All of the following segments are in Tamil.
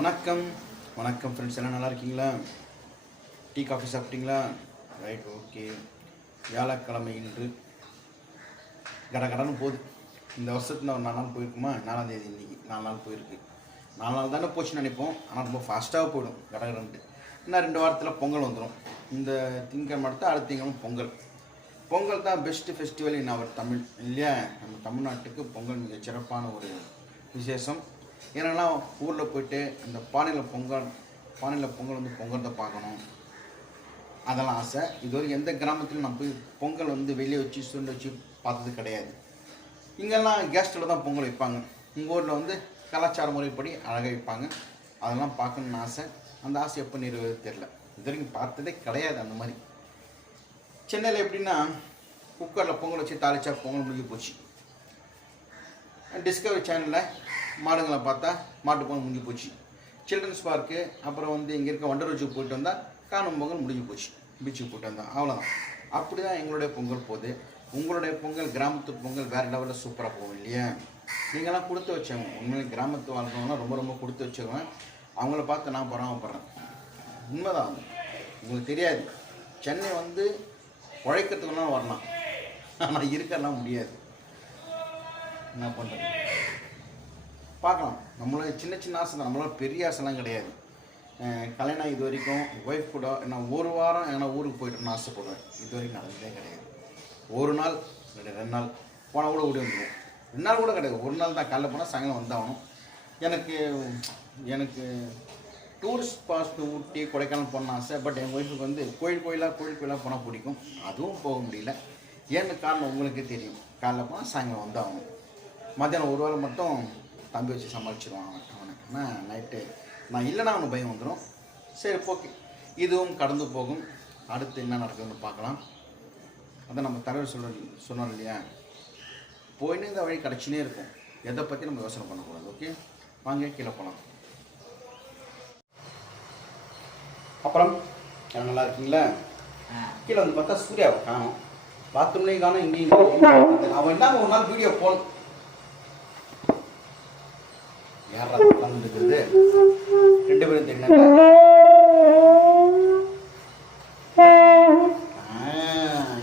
வணக்கம். வணக்கம் ஃப்ரெண்ட்ஸ் எல்லாம் நல்லா இருக்கீங்களா? டீ காஃபி சாப்பிட்டீங்களா? ரைட் ஓகே வியாழக்கிழமை இன்று. கட கடன்னு போகுது. இந்த வருஷத்துல ஒரு நாலு நாள் போயிருக்குமா? நாலாந்தேதி இன்றைக்கி இன்னைக்கு. நாலு நாள் போயிருக்கு. நாலு நாள் தானே போச்சுன்னு நினைப்போம். ஆனால் ரொம்ப ஃபாஸ்ட்டாக போயிடும் கட கடன்ட்டு இன்னும் ரெண்டு வாரத்தில் பொங்கல் வந்துடும் இந்த திங்கக்கிழமை அடுத்து அடுத்த திங்கமும் பொங்கல். பொங்கல் தான் best festival in our Tamil இல்லையா? நம்ம தமிழ்நாட்டுக்கு பொங்கல் மிக சிறப்பான ஒரு விசேஷம். ஏன்னா ஊரில் போயிட்டு அந்த பானையில் பொங்கல் பானையில் பொங்கல் வந்து பொங்கறதை பார்க்கணும். அதெல்லாம் ஆசை. இதுவரை எந்த கிராமத்திலும் நான் போய் பொங்கல் வந்து வெளியே வச்சு சுருண்டு வச்சு பார்த்தது கிடையாது. இங்கெல்லாம் கேஸ்டில் தான் பொங்கல் வைப்பாங்க. உங்கள் ஊரில் வந்து கலாச்சார முறைப்படி அழகாக வைப்பாங்க. அதெல்லாம் பார்க்கணுன்னு ஆசை. அந்த ஆசை எப்போ நிறைவேறது தெரில இது வரைக்கும் பார்த்ததே கிடையாது அந்த மாதிரி. சென்னையில் எப்படின்னா குக்கரில் பொங்கல் வச்சு தாளிச்சா பொங்கல் முடிஞ்சு போச்சு. டிஸ்கவரி சேனலில் மாடுங்களை பார்த்தா மாட்டு பொங்கல் முடிஞ்சு போச்சு. சில்ட்ரன்ஸ் பார்க்கு அப்புறம் வந்து இங்கே இருக்க வண்டர் போயிட்டு வந்தால் காணும் பொங்கல் முடிஞ்சு போச்சு. பீச்சுக்கு போயிட்டு வந்தால் அவ்வளோதான் அப்படி தான் எங்களுடைய பொங்கல் போகுது. உங்களுடைய பொங்கல் கிராமத்து பொங்கல் வேறு லெவலில் சூப்பராக போகும் இல்லையா? நீங்களாம் கொடுத்து வச்சவங்க. உண்மையிலே கிராமத்து வாழ்ந்தவங்களாம் ரொம்ப ரொம்ப கொடுத்து வச்சவங்க அவங்கள பார்த்து நான் பராமப்படுறேன் உண்மைதான் உங்களுக்கு தெரியாது. சென்னை வந்து உழைக்கிறதுக்குலாம் வரலாம். ஆனால் இருக்கலாம் முடியாது. என்ன பண்ணுறது பார்க்கலாம். நம்மள சின்ன சின்ன ஆசை தான். நம்மளோட பெரிய ஆசைலாம் கிடையாது. அஹ் கல்யாணம் இது வரைக்கும் ஒய்ஃப் கூட நான் ஒரு வாரம் ஏன்னா ஊருக்கு போயிட்டுன்னு ஆசைப்படுவேன். இது வரைக்கும் நடந்ததே கிடையாது. ஒரு நாள் ரெண்டு நாள் போனால் கூட ஓடி வந்துடுவோம் ரெண்டு நாள் கூட கிடையாது. ஒரு நாள் தான். காலைல போனால் சாயங்காலம் வந்தாகணும் எனக்கு எனக்கு டூரிஸ்ட் பாஸ் ஊட்டி கொடைக்கானல் போன ஆசை. பட் என் ஒய்ஃபுக்கு வந்து கோயில் கோயிலாக கோயில் கோயிலாக போனால் பிடிக்கும். அதுவும் போக முடியல. ஏன்னு காரணம் உங்களுக்கே தெரியும். காலைல போனால் சாயங்காலம் வந்தாகணும் மத்தியானம் ஒரு வேளை மட்டும் தம்பி வச்சு சமாளிச்சிருவான் அவன் அவனுக்கு. ஆனால் நைட்டு நான் இல்லைன்னா அவனுக்கு பயம் வந்துடும் சரி ஓகே இதுவும் கடந்து போகும். அடுத்து என்ன நடக்குதுன்னு பார்க்கலாம். அதான் நம்ம தலைவர் சொல்ல சொன்னோம் இல்லையா? போயின்னு இந்த வழி கிடச்சினே இருக்கும். எதை பற்றி நம்ம யோசனை பண்ணக்கூடாது ஓகே வாங்க கீழே போகலாம் அப்புறம் நல்லா இருக்கீங்களா? கீழே வந்து பார்த்தா சூர்யாவை காணும். பாத்ரூம்லேயும் காணும் இங்கேயும். அவன் என்ன ஒரு நாள் வீடியோ போன் யாரா உட்காந்துருக்குது ரெண்டு பேரும் தெரியும்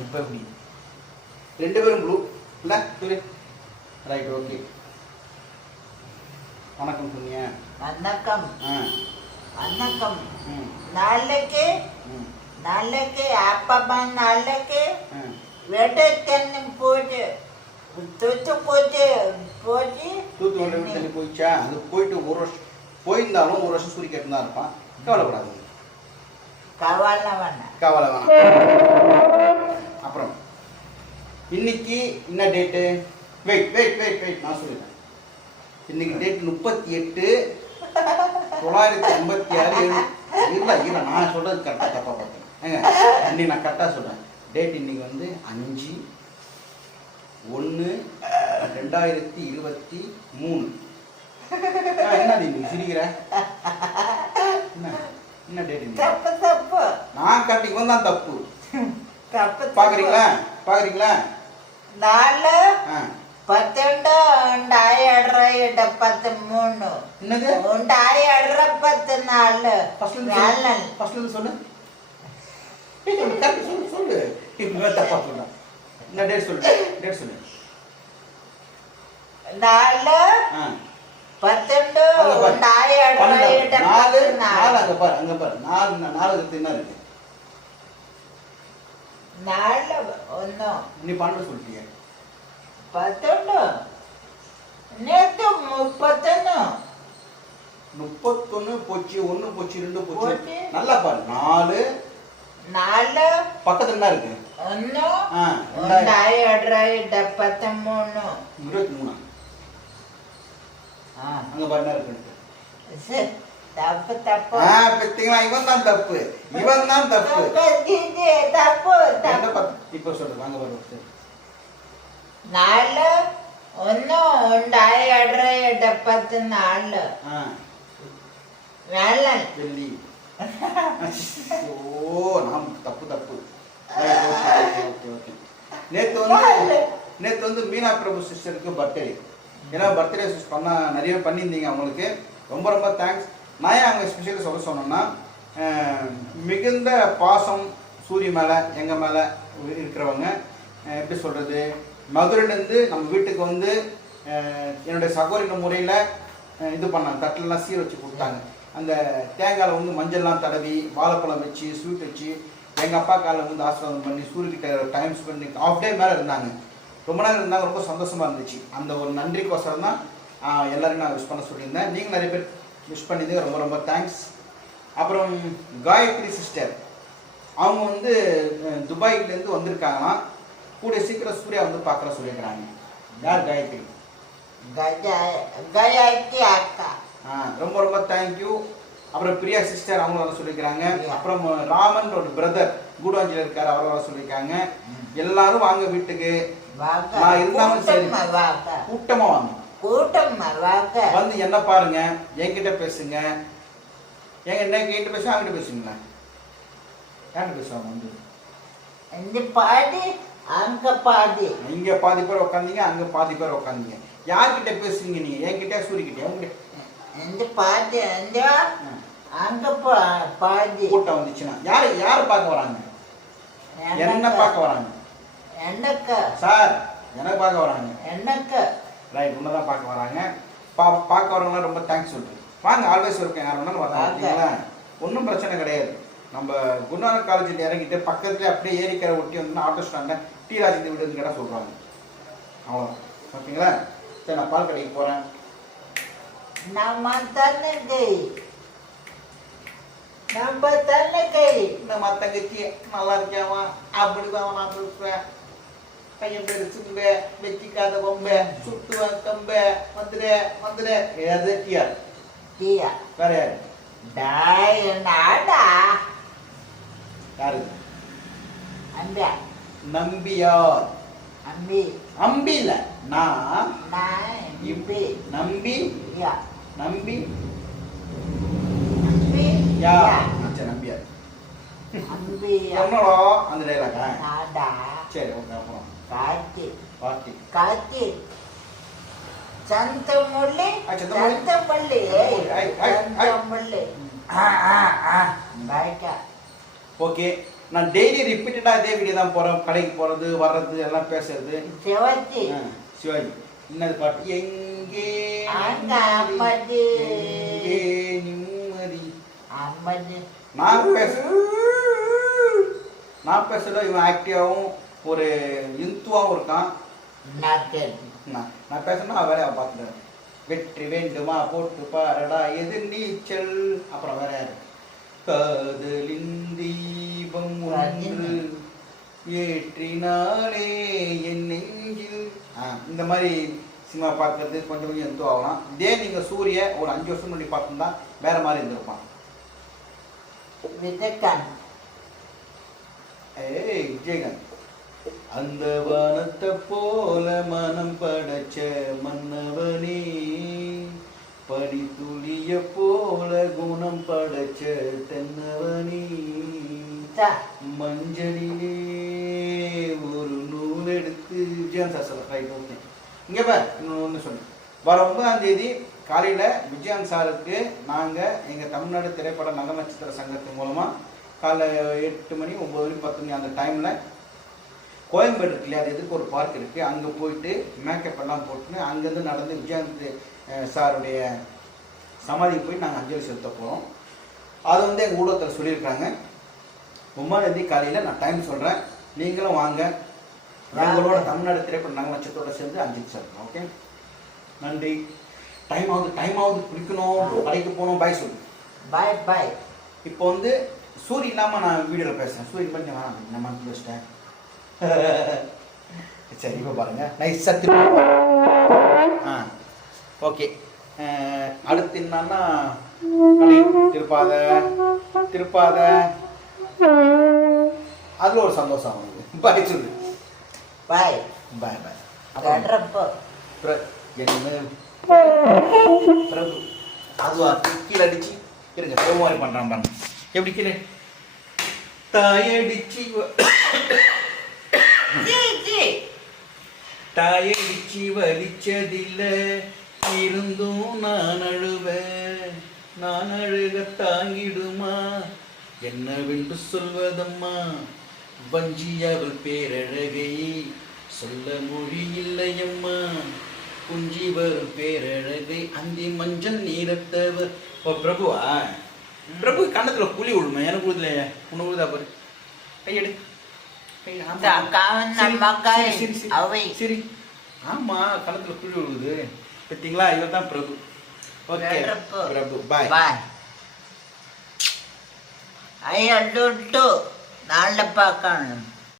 இப்போ எப்படி? ரெண்டு பேரும் ப்ளூ இல்லை சூரிய ரைட் ஓகே வணக்கம் சொன்னியா வணக்கம். வணக்கம். நாளைக்கு நாளைக்கு வேட்டைக்கண்ணு போட்டு தூத்து போட்டு போட்டு தூத்து ஒன்று தள்ளி போயிடுச்சா? அது போயிட்டு ஒரு வருஷம் போயிருந்தாலும் ஒரு வருஷம் சூரிய கேட்டு தான் இருப்பான். கவலைப்படாது கவலை கவலை வேணாம். அப்புறம் இன்னைக்கு என்ன date wait wait wait wait நான் சொல்லிடுறேன். இன்னைக்கு டேட் முப்பத்தி எட்டு தொள்ளாயிரத்தி ஐம்பத்தி ஆறு இல்லை இல்லை நான் சொல்கிறது கரெக்டாக தப்பாக பார்த்தேன் ஏங்க இன்னைக்கு நான் கரெக்டாக சொல்கிறேன் டேட் இன்னைக்கு வந்து அஞ்சு ஒன்று ரெண்டாயிரத்தி இருபத்தி மூணு. என்ன நீ சிரிக்கிற? என்ன? டேட் தப்பு தப்பு. நான் கட்டிக்கு தான் தப்பு. தப்பு பார்க்குறீங்களா பார்க்குறீங்களா நாலு பத்தெண்டு ரெண்டாயிரம் பத்து மூணு என்னது? ரெண்டாயிரம் பத்து நாலு. நாலு ஃபர்ஸ்ட்ல சொல்லு. சொல்லு சொல்லு சொல்லு. இப்போ தப்பா சொல்றேன். இந்த டேட் சொல்லு? டேட் சொல்லு. நாலு பத்தெண்டு நாலு நாலு அங்க பாரு அங்க பாரு. நாலு நாலு தின்னா இருக்கு. நாலு ஒன்னு நீ பண்ண சொல்லிட்டீங்க பத்தொன்னு. நேத்து முப்பத்தொன்னு. முப்பத்தொன்னு போச்சு ஒன்னு போச்சு ரெண்டு போச்சு. நல்லா பாரு. நாலு നാല് பக்கத்துல என்ன இருக்கு ഒന്ന് ஆ ரெண்டாயிரம் ഉണ്ടായിരത്തി എഴുപത്തി മൂന്ന് இருபத்தி மூணா ആ அங்க பாரு என்ன இருக்கு சரி, தப்பு தப்பு ஆ பார்த்தீங்களா இவன் தான் தப்பு இவன் தான் தப்பு இது தப்பு என்ன தப்பு பத் இப்ப சொல்லு வாங்க வரும் നാല് ഒന്ന് ഉണ്ടായിരത്തി എഴുപത്തി നാല് ஆ വേളൻ வெள்ளி ஓ நாம் தப்பு தப்பு. okay, okay. நேத்து வந்து நேத்து வந்து மீனா பிரபு சிஸ்டருக்கு பர்த்டே ஏன்னா பர்த்டே பண்ண நிறைய பண்ணியிருந்தீங்க அவங்களுக்கு. ரொம்ப ரொம்ப தேங்க்ஸ் நான் ஏன் அங்கே ஸ்பெஷலாக சொல்ல சொன்னேன்னா மிகுந்த பாசம் சூரிய மேலே எங்கள் மேலே இருக்கிறவங்க எப்படி சொல்கிறது மதுரையிலேருந்து நம்ம வீட்டுக்கு வந்து என்னுடைய சகோதரின் முறையில் இது பண்ணாங்க. தட்டிலெலாம் சீர் வச்சு கொடுத்தாங்க. அந்த தேங்காயில் வந்து மஞ்சள்லாம் தடவி வாழைப்பழம் வச்சு ஸ்வீட் வச்சு எங்கள் அப்பா காலில் வந்து ஆசீர்வாதம் பண்ணி சூரியக்கிட்ட டைம் ஸ்பெண்ட் பண்ணி ஆஃப் டே மேலே இருந்தாங்க. ரொம்ப நேரம் இருந்தாங்க ரொம்ப சந்தோஷமாக இருந்துச்சு. அந்த ஒரு நன்றிக்கோசரம் தான் ஆஹ், எல்லாரையும் நான் விஷ் பண்ண சொல்லியிருந்தேன். நீங்கள் நிறைய பேர் விஷ் பண்ணியிருந்தீங்க ரொம்ப ரொம்ப தேங்க்ஸ் அப்புறம் காயத்ரி சிஸ்டர் அவங்க வந்து அஹ், துபாயிலேருந்து வந்திருக்காங்களாம். கூடிய சீக்கிரம் சூர்யா வந்து பார்க்குற சொல்லியிருக்கிறாங்க. யார் காயத்ரி? கஜா அக்கா. ரொம்ப ரொம்ப தேங்க்யூ அப்புறம் பிரியா சிஸ்டர் அவங்க வர சொல்லியிருக்காங்க. அப்புறம் ராமன் ஒரு பிரதர் கூடாஞ்சியில் இருக்காரு அவர் வர சொல்லியிருக்காங்க எல்லாரும் வாங்க வீட்டுக்கு. நான் இருந்தாலும் சரி. கூட்டம்மா வாக்க கூட்டமா வாங்க. கூட்டம்மா வாக்க வந்து என்ன பாருங்க என்கிட்ட பேசுங்க. எங்க என்ன என்கிட்ட பேசுங்க அவங்ககிட்ட பேசுங்களா. யார்கிட்ட பேசுவாங்க வந்து? இந்த பாதி அங்க பாதி. இங்க பாதி பேர் உட்காந்தீங்க அங்க பாதி பேர் உட்காந்தீங்க யார்கிட்ட பேசுறீங்க நீங்க? என்கிட்ட சூரியக்கிட்ட உங்ககிட்ட இந்த பாதி இந்த அங்க பா- பாதி கூட்டம் வந்துச்சுன்னா. யாரு யாரு பார்க்க வராங்க? என்ன பார்க்க வராங்க? என்னக்க? சார் எனக்கு பார்க்க வராங்க? என்னக்க? ரைட் உன்னை தான் பார்க்க வராங்க. பா பார்க்க வரவங்களாம் ரொம்ப தேங்க்ஸ் சொல்கிறேன் வாங்க ஆல்வேஸ் இருக்கேன் யார் வேணாலும் வரலாம் வாங்க. ஓகேங்களா ஒன்றும் பிரச்சனை கிடையாது. நம்ம குருநானக் காலேஜில் இறங்கிட்டு பக்கத்துலேயே அப்படியே ஏரிக்கரை ஒட்டி வந்து ஆட்டோ ஸ்டாண்டில் டி ராஜேந்திர வீடு கேட்டால் சொல்கிறாங்க அவ்வளோ ஓகேங்களா? சரி நான் பால் கடைக்கு போகிறேன் நம்ம தன்னுக்கு நம்ம தன்னுக்கு இந்த மத்தங்கச்சி நல்லா இருக்கியாவா அப்படி தான் நான் பேசுவேன் பையன் பேர் சிம்பே வெச்சிக்காத பொம்பை சுட்டுவன் கம்பை வந்துடு வந்துடு ஏதாவது டிஆர் டீயா வேற யாரு டாய் நாடா யாரு அம்பியா நம்பியார் அம்பி அம்பி இல்ல நான் இம்பி நம்பி. யா நம்பி. யா. சரி நம்பியார் சொன்னடோ அந்த டைலாகா நாடா சரி ஓகே அப்புறம் காத்தி பார்ட்டி காத்தி சந்தமுள்ளி சந்தமுள்ளி. சந்தமுள்ளி ஓகே. நான் டெய்லி ரிப்பீட்டடாக இதே வீடியோ தான் போகிறேன் கடைக்கு போகிறது வர்றது எல்லாம் பேசுறது. ஆ, சிவாஜி. என்னது பாட்டு. எங்கே? அம்மதி. எங்கே நிம்மதி? அம்மதி. நான் பேச நான் பேசுறத இவன் ஆக்டிவாகவும் ஒரு இந்துவாகவும் இருக்கான். நான் பேசணும்னா அவன் வேலையை பார்த்துக்கிறேன் வெற்றி வேண்டுமா போட்டு பாரடா எது நீச்சல். அப்புறம் வேற யாரு? காதலின் தீபம் ஒன்று ஏற்றினாலே என் நெஞ்சில் இந்த மாதிரி சினிமா பார்க்கறது கொஞ்சம் கொஞ்சம் எந்தோ ஆகலாம். இதே நீங்கள் சூரிய ஒரு அஞ்சு வருஷம் முன்னாடி பார்த்துருந்தா வேற மாதிரி இருந்திருப்பான். விதக்கன் ஏய் விஜயகாந்த். அந்த வானத்தை போல மனம் படைச்ச மன்னவனே பனி துளிய போல குணம் படைச்ச தென்னவனே. மஞ்சளிலே ஒரு வந்து எடுத்து Vijayakanth sir sir right okay இங்கே பார் இன்னொன்று ஒன்று சொன்னேன் வர ஒன்பதாம் தேதி காலையில் விஜயகாந்த் சாருக்கு நாங்கள் எங்கள் தமிழ்நாடு திரைப்பட நக நட்சத்திர சங்கத்தின் மூலமாக காலையில் எட்டு மணி ஒம்பது மணி பத்து மணி அந்த டைமில் கோயம்பேடு இருக்கு இல்லையா? அது எதுக்கு ஒரு பார்க் இருக்குது அங்கே போயிட்டு மேக்கப் எல்லாம் போட்டுன்னு அங்கேருந்து நடந்து விஜயகாந்த் சாருடைய சமாதிக்கு போய் நாங்கள் அஞ்சலி செலுத்த போகிறோம் அது வந்து எங்கள் ஊடகத்தில் சொல்லியிருக்காங்க. ஒன்பதாம் தேதி காலையில் நான் டைம் சொல்கிறேன் நீங்களும் வாங்க. எங்களோட தமிழ்நாடு திரைப்பட நங்க நட்சத்திரோட சேர்ந்து அஞ்சலி செலுத்தணும் ஓகே நன்றி. டைம் ஆகுது டைம் ஆகுது. குளிக்கணும். கடைக்கு போகணும். பாய் சொல்லு. பாய் பாய் இப்போ வந்து சூரிய இல்லாமல் நான் வீடியோவில் பேசுகிறேன் சூரியன் பண்ணி வேணாம் நான் மறந்து வச்சிட்டேன். சரி இப்போ பாருங்க. நைஸ் சத்து ஆ ஓகே அடுத்து என்னன்னா திருப்பாத திருப்பாத. அதில் ஒரு சந்தோஷம் அவனுக்கு பாய் சொல்லு. பாய் பாய் பாய் அப்புறம் பிரபு அதுவா கீழே அடிச்சு இருங்க பிரபு மாதிரி பண்றான் பாருங்க எப்படி கீழே தாயடிச்சு தாயடிச்சு வலிச்சதில்ல இருந்தும் நான் அழுவேன் நான் அழுக தாங்கிடுமா என்னவென்று சொல்வதம்மா வஞ்சி அவள் பேரழகை சொல்ல மொழி இல்லையம்மா. குஞ்சி வரும் பேரழகை அந்தி மஞ்சள் நீரத்தவர். ஓ பிரபுவா? பிரபு கண்ணத்துல புலி விடுமா எனக்கு விடுதலையே உன்னை விடுதா பாரு. கையெடு. சரி, ஆமா கணத்துல புள்ளி விழுகுது. பார்த்தீங்களா இவர் தான் பிரபு. ஓகே. பிரபு. பாய். பாய். ஐயா டுட்டு. நாளை பார்க்கணும்.